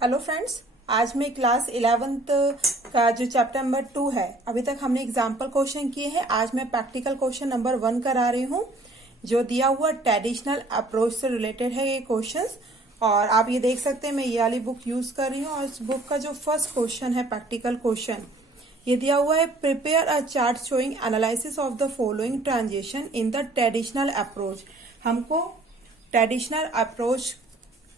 Hello friends, आज मैं class 11th का जो चैप्टर नंबर 2 है, अभी तक हमने एग्जाम्पल क्वेश्चन किए हैं। आज मैं प्रैक्टिकल क्वेश्चन नंबर 1 करा रही हूँ, जो दिया हुआ ट्रेडिशनल अप्रोच से रिलेटेड है ये क्वेश्चंस। और आप ये देख सकते हैं मैं ये वाली बुक यूज कर रही हूँ और इस बुक का जो फर्स्ट क्वेश्चन है प्रैक्टिकल क्वेश्चन, ये दिया हुआ है prepare a chart showing analysis of the following transaction in the traditional approach. हमको ट्रेडिशनल अप्रोच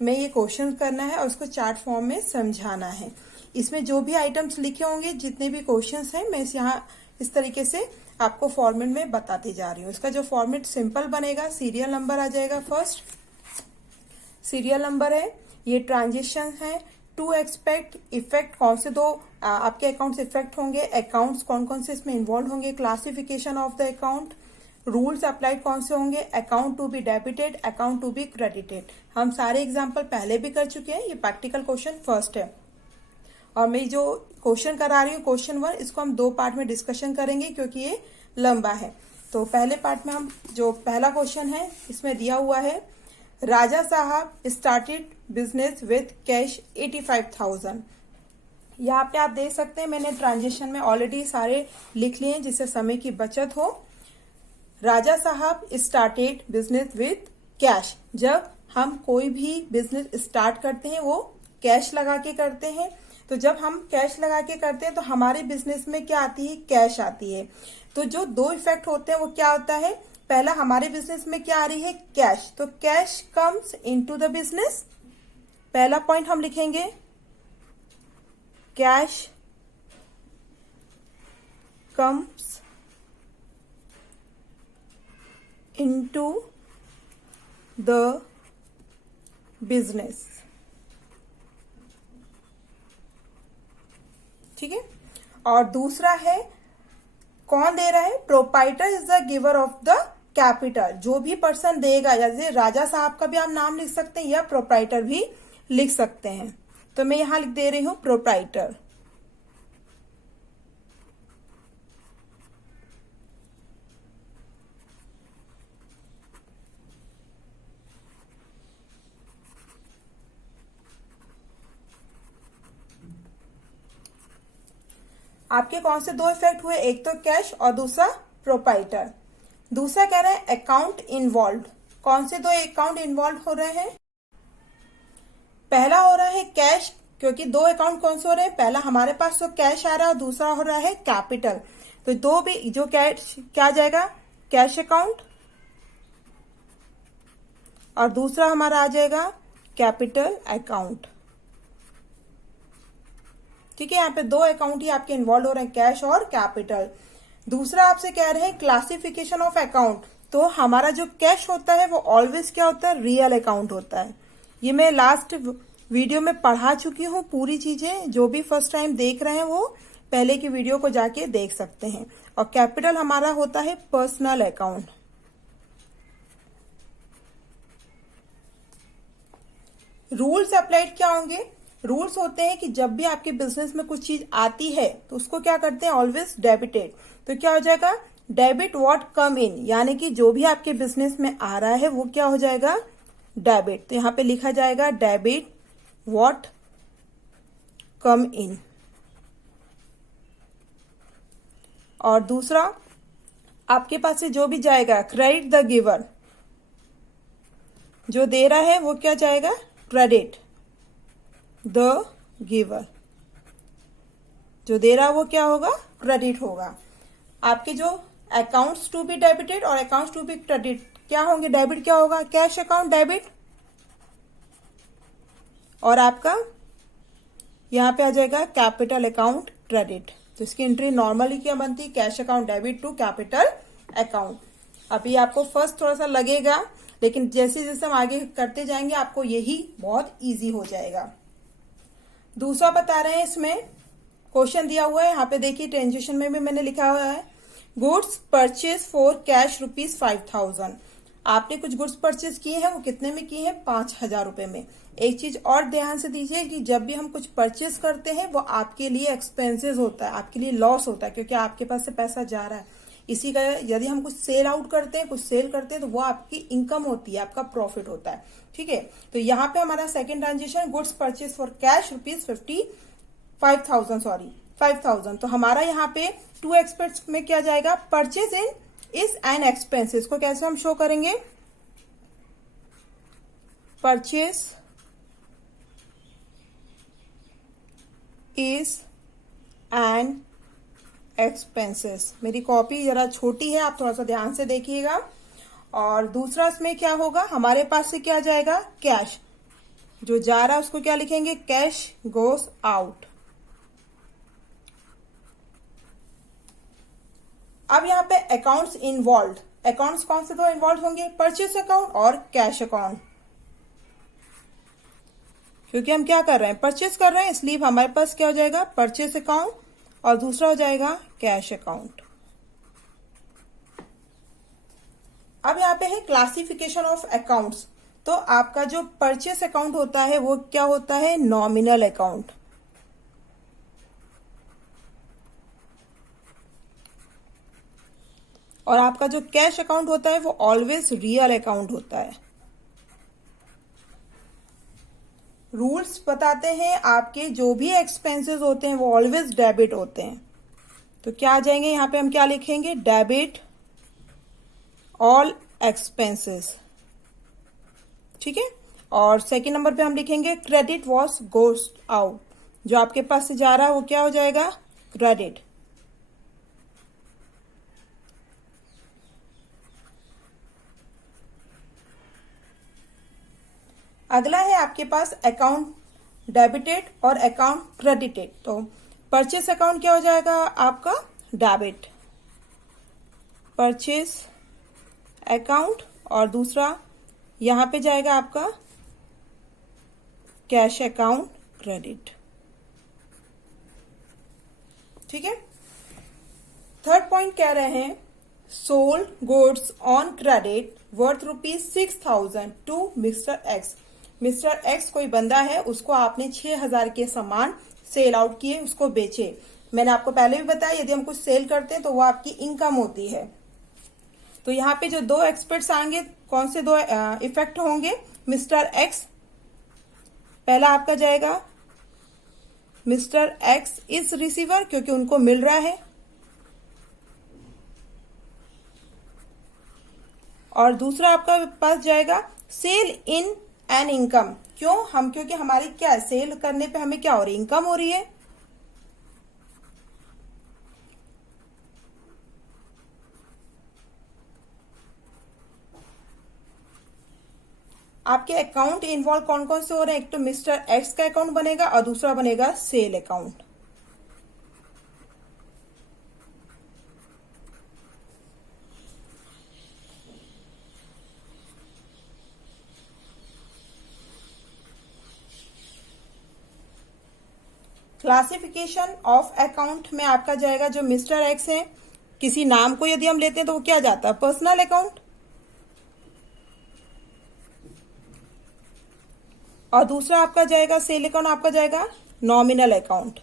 में ये क्वेश्चन करना है और उसको चार्ट फॉर्म में समझाना है। इसमें जो भी आइटम्स लिखे होंगे, जितने भी क्वेश्चंस हैं, मैं यहाँ इस तरीके से आपको फॉर्मेट में बताती जा रही हूँ। इसका जो फॉर्मेट सिंपल बनेगा, सीरियल नंबर आ जाएगा। फर्स्ट सीरियल नंबर है, ये ट्रांजेक्शन है, टू एक्सपेक्ट, इफेक्ट कौन से दो आपके अकाउंट से इफेक्ट होंगे, अकाउंट्स कौन कौन से इसमें इन्वॉल्व होंगे, classification of the account, rules applied कौन से होंगे, account to be debited, account to be credited. हम सारे एग्जाम्पल पहले भी कर चुके हैं। ये प्रैक्टिकल क्वेश्चन फर्स्ट है और मैं जो क्वेश्चन करा रही हूँ क्वेश्चन 1, इसको हम 2 पार्ट में डिस्कशन करेंगे क्योंकि ये लंबा है। तो पहले पार्ट में हम जो पहला क्वेश्चन है, इसमें दिया हुआ है राजा साहब स्टार्टेड बिजनेस विथ कैश 85,000। यहाँ पे आप देख सकते हैं मैंने ट्रांजेक्शन में ऑलरेडी सारे लिख लिए हैं जिससे समय की बचत हो। राजा साहब स्टार्टेड बिजनेस विथ कैश। जब हम कोई भी बिजनेस स्टार्ट करते हैं वो कैश लगा के करते हैं। तो जब हम कैश लगा के करते हैं तो हमारे बिजनेस में क्या आती है, कैश आती है। तो जो 2 इफेक्ट होते हैं वो क्या होता है, पहला हमारे बिजनेस में क्या आ रही है, कैश। तो cash comes into the business, पहला पॉइंट हम लिखेंगे, cash comes into the business। ठीक है। और दूसरा है, कौन दे रहा है, proprietor is the giver of the capital. जो भी पर्सन देगा, जैसे राजा साहब का भी आप नाम लिख सकते हैं या प्रोपाइटर भी लिख सकते हैं। तो मैं यहां लिख दे रही हूं प्रोपाइटर। आपके कौन से 2 इफेक्ट हुए, एक तो कैश और दूसरा प्रोपाइटर। दूसरा कह रहा है अकाउंट इन्वॉल्व। कौन से 2 अकाउंट इन्वॉल्व हो रहे हैं, पहला हो रहा है कैश, क्योंकि 2 अकाउंट कौन से हो रहे हैं, पहला हमारे पास तो कैश आ रहा है और दूसरा हो रहा है कैपिटल। तो 2 भी जो कैश क्या आ जाएगा, कैश अकाउंट, और दूसरा हमारा आ जाएगा कैपिटल अकाउंट। ठीक है, यहाँ पे 2 अकाउंट ही आपके इन्वॉल्व हो रहे हैं, कैश और कैपिटल। दूसरा आपसे कह रहे हैं क्लासिफिकेशन ऑफ अकाउंट। तो हमारा जो कैश होता है वो ऑलवेज क्या होता है, रियल अकाउंट होता है। ये मैं लास्ट वीडियो में पढ़ा चुकी हूँ पूरी चीजें। जो भी फर्स्ट टाइम देख रहे हैं वो पहले की वीडियो को जाके देख सकते हैं। और कैपिटल हमारा होता है पर्सनल अकाउंट। रूल्स अप्लाइड क्या होंगे, रूल्स होते हैं कि जब भी आपके बिजनेस में कुछ चीज आती है तो उसको क्या करते हैं, ऑलवेज डेबिटेड। तो क्या हो जाएगा, डेबिट व्हाट कम इन, यानी कि जो भी आपके बिजनेस में आ रहा है वो क्या हो जाएगा, डेबिट। तो यहां पे लिखा जाएगा डेबिट व्हाट कम इन। और दूसरा आपके पास से जो भी जाएगा, क्रेडिट द गिवर। जो दे रहा है वो क्या जाएगा, क्रेडिट द गिवर। जो दे रहा वो क्या होगा, क्रेडिट होगा। आपके जो अकाउंट्स टू बी डेबिटेड और अकाउंट्स टू बी क्रेडिट क्या होंगे, डेबिट क्या होगा, कैश अकाउंट डेबिट, और आपका यहां पे आ जाएगा कैपिटल अकाउंट क्रेडिट। तो इसकी एंट्री नॉर्मली क्या बनती है, cash account debit to capital account. अभी आपको फर्स्ट थोड़ा सा लगेगा, लेकिन जैसे जैसे हम आगे करते जाएंगे आपको यही बहुत इजी हो जाएगा। दूसरा बता रहे हैं, इसमें क्वेश्चन दिया हुआ है, यहाँ पे देखिए ट्रांजेक्शन में भी मैंने लिखा हुआ है, गुड्स परचेज फॉर कैश ₹5,000। आपने कुछ गुड्स परचेज किए हैं, वो कितने में किए हैं, 5,000 रुपए में। एक चीज और ध्यान से दीजिए कि जब भी हम कुछ परचेज करते हैं वो आपके लिए एक्सपेंसेस होता है, आपके लिए लॉस होता है, क्योंकि आपके पास से पैसा जा रहा है। इसी का यदि हम कुछ सेल आउट करते हैं, कुछ सेल करते हैं, तो वो आपकी इनकम होती है, आपका प्रॉफिट होता है। ठीक है, तो यहाँ पे हमारा second transaction goods purchase for cash ₹5,000 तो हमारा यहाँ पे टू एक्सपेंस में क्या जाएगा, purchase in is an expense. इसको कैसे हम शो करेंगे, परचेज इज एन एक्सपेंसेस। मेरी कॉपी जरा छोटी है, आप थोड़ा सा ध्यान से देखिएगा। और दूसरा इसमें क्या होगा, हमारे पास से क्या जाएगा, कैश जो जा रहा है उसको क्या लिखेंगे, कैश गोस आउट। अब यहाँ पे अकाउंट्स इन्वॉल्व, अकाउंट्स कौन से दो इन्वॉल्व होंगे, परचेस अकाउंट और कैश अकाउंट। क्योंकि हम क्या कर रहे हैं, परचेस कर रहे हैं, इसलिए हमारे पास क्या हो जाएगा, परचेस अकाउंट और दूसरा हो जाएगा कैश अकाउंट। अब यहाँ पे है क्लासिफिकेशन ऑफ अकाउंट्स। तो आपका जो परचेस अकाउंट होता है वो क्या होता है, नॉमिनल अकाउंट। और आपका जो कैश अकाउंट होता है वो ऑलवेज रियल अकाउंट होता है। रूल्स बताते हैं आपके जो भी एक्सपेंसेस होते हैं वो ऑलवेज डेबिट होते हैं। तो क्या आ जाएंगे, यहाँ पे हम क्या लिखेंगे, डेबिट ऑल एक्सपेंसेस। ठीक है, और सेकंड नंबर पे हम लिखेंगे क्रेडिट वॉज गोस आउट, जो आपके पास से जा रहा है वो क्या हो जाएगा, क्रेडिट। अगला है आपके पास अकाउंट डेबिटेड और अकाउंट क्रेडिटेड। तो परचेस अकाउंट क्या हो जाएगा आपका, डेबिट परचेस अकाउंट, और दूसरा यहां पे जाएगा आपका कैश अकाउंट क्रेडिट। ठीक है, थर्ड पॉइंट कह रहे हैं sold goods on credit worth ₹6,000 to mister X. Mister X कोई बंदा है, उसको आपने 6,000 के सामान सेल आउट किए, उसको बेचे। मैंने आपको पहले भी बताया यदि हम कुछ सेल करते हैं तो वो आपकी इनकम होती है। तो यहाँ पे जो दो एक्सपर्ट्स आएंगे, कौन से दो इफेक्ट होंगे, मिस्टर एक्स, पहला आपका जाएगा मिस्टर एक्स इज रिसीवर, क्योंकि उनको मिल रहा है, और दूसरा आपका पास जाएगा सेल इन एन इनकम। क्योंकि हमारी क्या है, सेल करने पे हमें क्या हो रही है, इनकम हो रही है। आपके अकाउंट इन्वॉल्व कौन कौन से हो रहे हैं, एक तो मिस्टर एक्स का अकाउंट बनेगा और दूसरा बनेगा sale account. Classification of account में आपका जाएगा जो मिस्टर एक्स है, किसी नाम को यदि हम लेते हैं तो वो क्या जाता है, पर्सनल अकाउंट, और दूसरा आपका जाएगा सेल अकाउंट, आपका जाएगा नॉमिनल अकाउंट।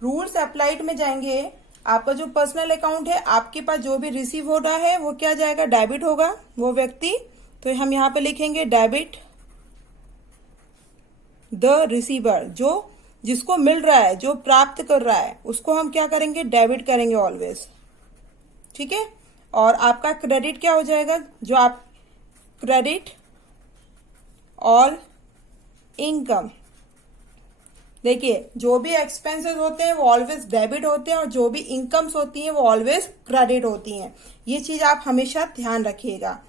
रूल्स अप्लाइड में जाएंगे, आपका जो पर्सनल अकाउंट है, आपके पास जो भी रिसीव हो रहा है वो क्या जाएगा, डेबिट होगा वो व्यक्ति। तो हम यहां पे लिखेंगे डेबिट द रिसीवर, जो जिसको मिल रहा है, जो प्राप्त कर रहा है, उसको हम क्या करेंगे, डेबिट करेंगे ऑलवेज। ठीक है, और आपका क्रेडिट क्या हो जाएगा, जो आप क्रेडिट ऑल इनकम। देखिए, जो भी एक्सपेंसेस होते हैं वो ऑलवेज डेबिट होते हैं और जो भी इनकम्स होती हैं वो ऑलवेज क्रेडिट होती हैं। ये चीज आप हमेशा ध्यान रखिएगा।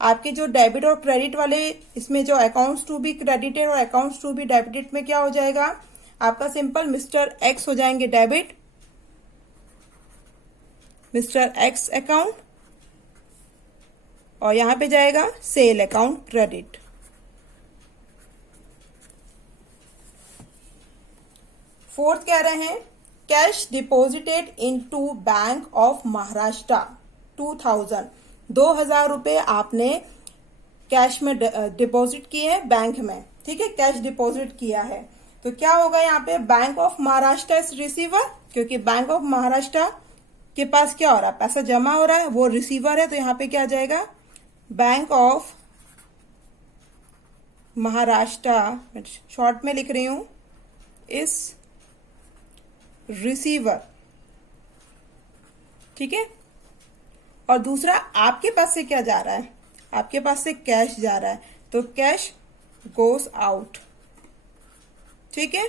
आपके जो डेबिट और क्रेडिट वाले, इसमें जो अकाउंट्स टू बी क्रेडिटेड और अकाउंट्स टू बी डेबिटेड में क्या हो जाएगा, आपका सिंपल मिस्टर एक्स हो जाएंगे डेबिट, मिस्टर एक्स अकाउंट, और यहां पे जाएगा सेल अकाउंट क्रेडिट। फोर्थ कह रहे हैं cash deposited into bank of Maharashtra 2,000 रुपए आपने कैश में डिपॉजिट किए हैं बैंक में। ठीक है, कैश डिपॉजिट किया है। तो क्या होगा यहाँ पे, bank of Maharashtra is receiver, क्योंकि बैंक ऑफ महाराष्ट्र के पास क्या हो रहा है, पैसा जमा हो रहा है, वो रिसीवर है, तो यहाँ पे क्या आ जाएगा, बैंक ऑफ महाराष्ट्र, शॉर्ट में लिख रही हूं, इज रिसीवर। ठीक है। और दूसरा, आपके पास से क्या जा रहा है, आपके पास से कैश जा रहा है, तो कैश गोस आउट। ठीक है।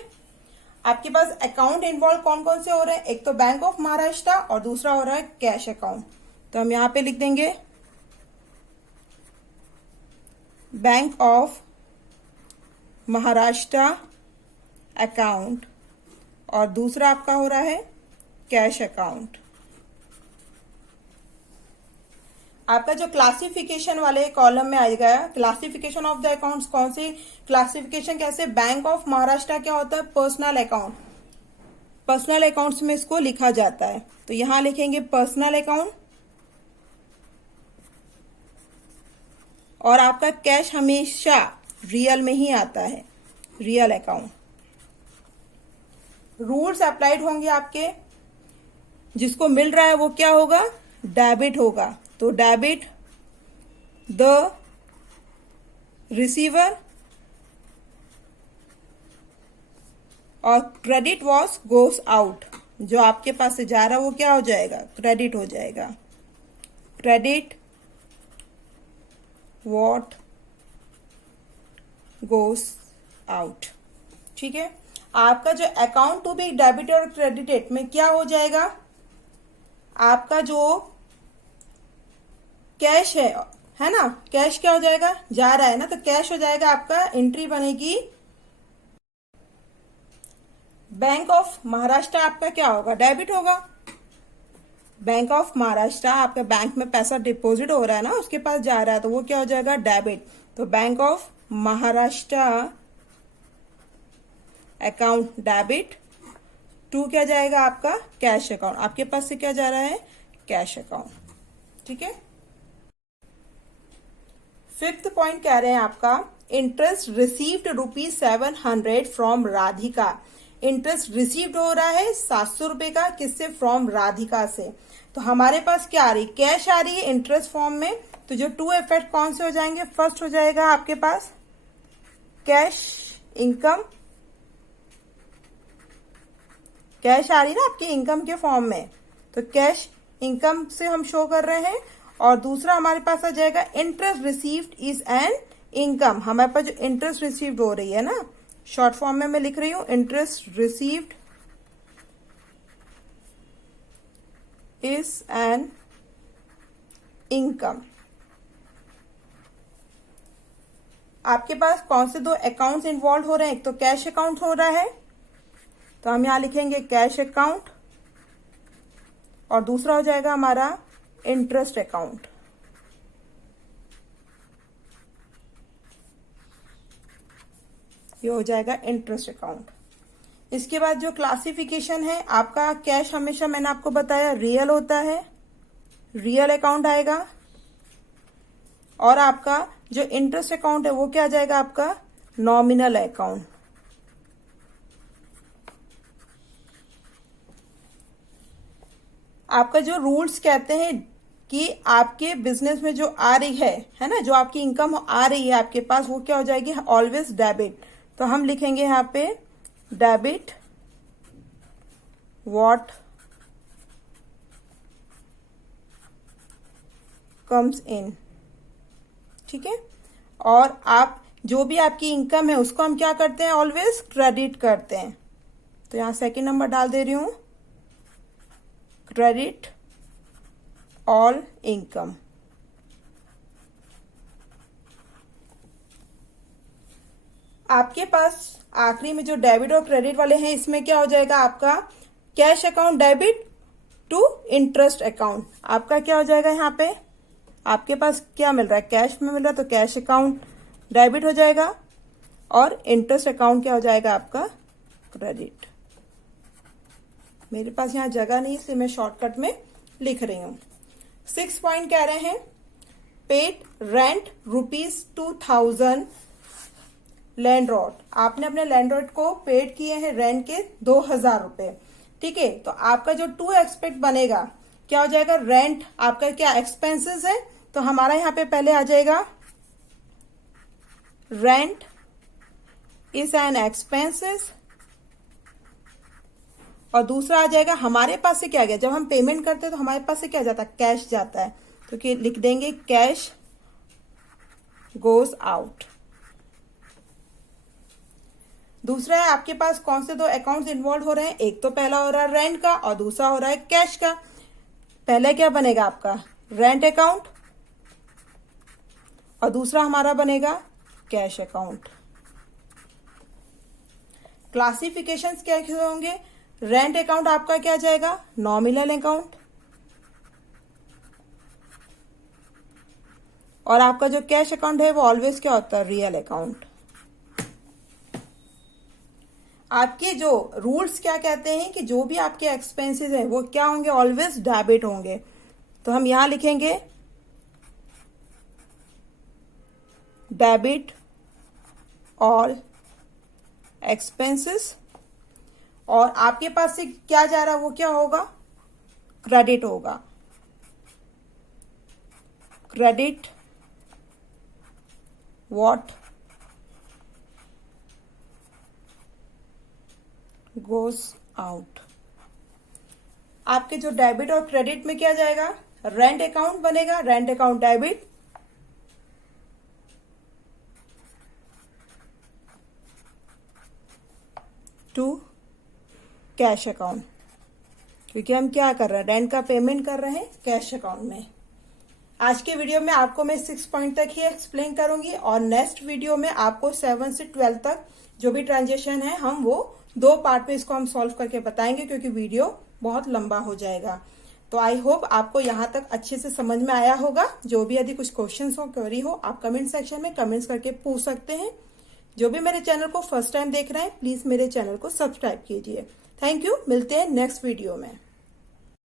आपके पास अकाउंट इन्वॉल्व कौन कौन से हो रहे हैं, एक तो बैंक ऑफ महाराष्ट्र और दूसरा हो रहा है कैश अकाउंट। तो हम यहां पे लिख देंगे बैंक ऑफ महाराष्ट्र अकाउंट और दूसरा आपका हो रहा है कैश अकाउंट। आपका जो क्लासिफिकेशन वाले कॉलम में आएगा, क्लासिफिकेशन ऑफ द अकाउंट्स, कौन सी क्लासिफिकेशन, कैसे, बैंक ऑफ महाराष्ट्र क्या होता है, पर्सनल अकाउंट, पर्सनल अकाउंट्स में इसको लिखा जाता है। तो यहां लिखेंगे पर्सनल अकाउंट, और आपका कैश हमेशा रियल में ही आता है, रियल अकाउंट। रूल्स अप्लाइड होंगे आपके, जिसको मिल रहा है वो क्या होगा, डेबिट होगा, तो डेबिट द रिसीवर, और क्रेडिट वॉज गोस आउट, जो आपके पास से जा रहा है वो क्या हो जाएगा, क्रेडिट हो जाएगा, क्रेडिट वॉट गोस आउट। ठीक है। आपका जो अकाउंट टू बी डेबिट और क्रेडिटेड में क्या हो जाएगा, आपका जो कैश है ना, कैश क्या हो जाएगा, जा रहा है ना, तो कैश हो जाएगा आपका, एंट्री बनेगी बैंक ऑफ महाराष्ट्र, आपका क्या होगा, डेबिट होगा। बैंक ऑफ महाराष्ट्र, आपके बैंक में पैसा डिपॉजिट हो रहा है ना, उसके पास जा रहा है, तो वो क्या हो जाएगा, डेबिट। तो bank of Maharashtra account debit to क्या जाएगा आपका, कैश अकाउंट, आपके पास से क्या जा रहा है, कैश अकाउंट। ठीक है। फिफ्थ पॉइंट कह रहे हैं आपका, interest received ₹700 from Radhika. Interest received हो रहा है 700 रुपए का, किससे, फ्रॉम राधिका से। तो हमारे पास क्या आ रही, कैश आ रही है इंटरेस्ट फॉर्म में, तो जो टू इफेक्ट कौन से हो जाएंगे, फर्स्ट हो जाएगा आपके पास कैश इनकम, कैश आ रही है ना आपकी इनकम के फॉर्म में, तो कैश इनकम से हम शो कर रहे हैं। और दूसरा हमारे पास आ जाएगा interest received is an income, हमारे पास जो इंटरेस्ट रिसीव्ड हो रही है ना, शॉर्ट फॉर्म में मैं लिख रही हूं, interest received is an income. आपके पास कौन से दो अकाउंट्स इन्वॉल्व हो रहे हैं, एक तो कैश अकाउंट हो रहा है, तो हम यहां लिखेंगे कैश अकाउंट, और दूसरा हो जाएगा हमारा इंटरेस्ट अकाउंट। ये हो जाएगा इंटरेस्ट अकाउंट। इसके बाद जो क्लासिफिकेशन है आपका, कैश हमेशा मैंने आपको बताया रियल होता है, रियल अकाउंट आएगा, और आपका जो इंटरेस्ट अकाउंट है वो क्या आ जाएगा आपका, नॉमिनल अकाउंट। आपका जो रूल्स कहते हैं कि आपके बिजनेस में जो आ रही है ना, जो आपकी इनकम आ रही है आपके पास, वो क्या हो जाएगी, ऑलवेज डेबिट। तो हम लिखेंगे यहां पे डेबिट व्हाट कम्स इन। ठीक है। और आप जो भी आपकी इनकम है उसको हम क्या करते हैं, ऑलवेज क्रेडिट करते हैं। तो यहां सेकंड नंबर डाल दे रही हूं, क्रेडिट ऑल इनकम। आपके पास आखिरी में जो डेबिट और क्रेडिट वाले हैं, इसमें क्या हो जाएगा आपका, cash account debit to interest account. आपका क्या हो जाएगा, यहाँ पे आपके पास क्या मिल रहा है, कैश में मिल रहा है, तो कैश अकाउंट डेबिट हो जाएगा, और इंटरेस्ट अकाउंट क्या हो जाएगा आपका, क्रेडिट। मेरे पास यहाँ जगह नहीं, इसलिए मैं शॉर्टकट में लिख रही हूं। 6 पॉइंट कह रहे हैं, पेड रेंट ₹2000 लैंडलॉर्ड, आपने अपने लैंडलॉर्ड को पेड किए हैं रेंट के 2000 रुपए, ठीक है। तो आपका जो टू एक्सपेक्ट बनेगा क्या हो जाएगा, रेंट आपका क्या एक्सपेंसेस है, तो हमारा यहां पे पहले आ जाएगा रेंट इज एन एक्सपेंसेस, और दूसरा आ जाएगा हमारे पास से क्या गया, जब हम पेमेंट करते हैं तो हमारे पास से क्या जाता है, कैश जाता है, तो कि लिख देंगे कैश गोज आउट। दूसरा है आपके पास कौन से दो अकाउंट्स इन्वॉल्व हो रहे हैं, एक तो पहला हो रहा है रेंट का और दूसरा हो रहा है कैश का। पहले क्या बनेगा आपका रेंट अकाउंट और दूसरा हमारा बनेगा कैश अकाउंट। क्लासिफिकेशंस क्या होंगे, रेंट अकाउंट आपका क्या जाएगा, नॉमिनल अकाउंट, और आपका जो कैश अकाउंट है वो ऑलवेज क्या होता है, रियल अकाउंट। आपके जो रूल्स क्या कहते हैं कि जो भी आपके एक्सपेंसेस हैं वो क्या होंगे, ऑलवेज डेबिट होंगे। तो हम यहां लिखेंगे डेबिट ऑल एक्सपेंसेस, और आपके पास से क्या जा रहा है वो क्या होगा, क्रेडिट होगा, क्रेडिट व्हाट गोस आउट। आपके जो डेबिट और क्रेडिट में क्या जाएगा, रेंट अकाउंट बनेगा, rent account debit, to cash account, क्योंकि हम क्या कर रहे हैं, रेंट का पेमेंट कर रहे हैं कैश अकाउंट में। आज के वीडियो में आपको मैं 6 पॉइंट तक ही एक्सप्लेन करूंगी और नेक्स्ट वीडियो में आपको 7 से 12 तक जो भी ट्रांजेक्शन है हम वो 2 पार्ट में इसको हम सॉल्व करके बताएंगे, क्योंकि वीडियो बहुत लंबा हो जाएगा। तो आई होप आपको यहाँ तक अच्छे से समझ में आया होगा। जो भी यदि कुछ क्वेश्चन हो, क्वेरी हो, आप कमेंट सेक्शन में कमेंट्स करके पूछ सकते हैं। जो भी मेरे चैनल को फर्स्ट टाइम देख रहे हैं प्लीज मेरे चैनल को सब्सक्राइब कीजिए। थैंक यू, मिलते हैं नेक्स्ट वीडियो में।